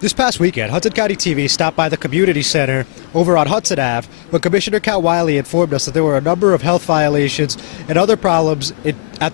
This past weekend, Hudson County TV stopped by the community center over on Hudson Ave when Commissioner Cal Wiley informed us that there were a number of health violations and other problems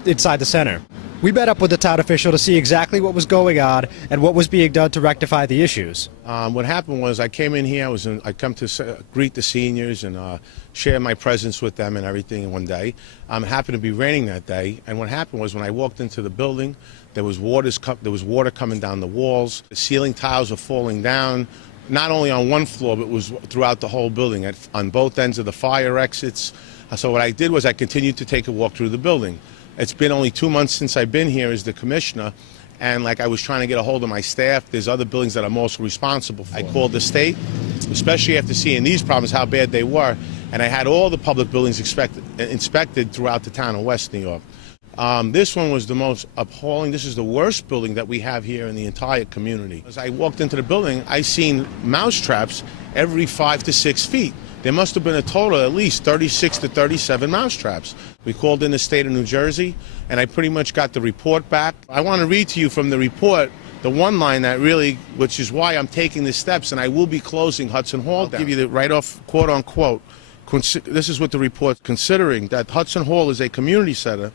inside the center. We met up with the town official to see exactly what was going on and what was being done to rectify the issues. What happened was I came in here, I come to greet the seniors and share my presence with them and everything one day. It happened to be raining that day, and what happened was when I walked into the building, there was water coming down the walls. The ceiling tiles were falling down, not only on one floor, but it was throughout the whole building, on both ends of the fire exits. So what I did was I continued to take a walk through the building. It's been only 2 months since I've been here as the commissioner, and like I was trying to get a hold of my staff. There's other buildings that I'm also responsible for. I called the state, especially after seeing these problems, how bad they were, and I had all the public buildings inspected throughout the town of West New York. This one was the most appalling. This is the worst building that we have here in the entire community. As I walked into the building, I seen mouse traps every 5 to 6 feet. There must have been a total of at least 36 to 37 mouse traps. We called in the state of New Jersey, and I pretty much got the report back. I want to read to you from the report the one line that really, which is why I'm taking the steps, and I will be closing Hudson Hall down. I'll give you the right off, quote unquote. This is what the report, considering that Hudson Hall is a community center,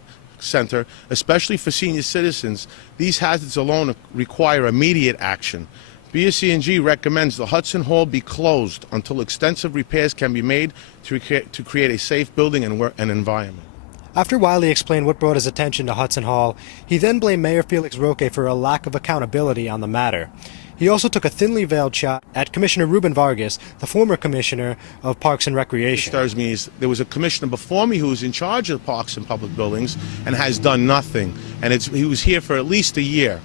especially for senior citizens, these hazards alone require immediate action. BSC&G recommends the Hudson Hall be closed until extensive repairs can be made to create a safe building and environment. After Wiley explained what brought his attention to Hudson Hall, he then blamed Mayor Felix Roque for a lack of accountability on the matter. He also took a thinly veiled shot at Commissioner Ruben Vargas, the former commissioner of Parks and Recreation. What disturbs me is there was a commissioner before me who was in charge of parks and public buildings and has done nothing. And he was here for at least a year.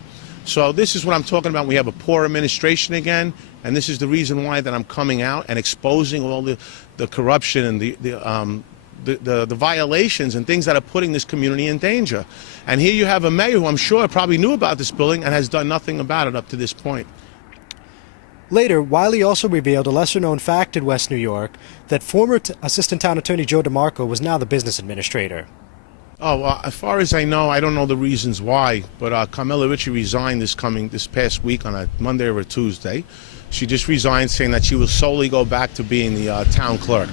So this is what I'm talking about. We have a poor administration again, and this is the reason why that I'm coming out and exposing all the corruption and the violations and things that are putting this community in danger. And here you have a mayor who I'm sure probably knew about this building and has done nothing about it up to this point. Later, Wiley also revealed a lesser-known fact in West New York that former Assistant Town Attorney Joe DeMarco was now the business administrator. Oh, as far as I know, I don't know the reasons why, but Carmela Ritchie resigned this past week on a Monday or a Tuesday. She just resigned, saying that she will solely go back to being the town clerk.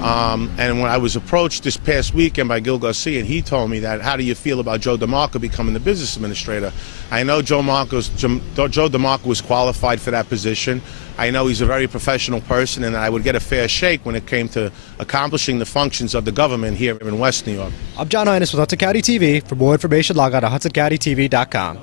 And when I was approached this past weekend by Gil Garcia, and he told me that, how do you feel about Joe DeMarco becoming the business administrator? I know Joe DeMarco was qualified for that position. I know he's a very professional person, and I would get a fair shake when it came to accomplishing the functions of the government here in West New York. I'm John Hines with Hudson County TV. For more information, log on to HudsonCountyTV.com.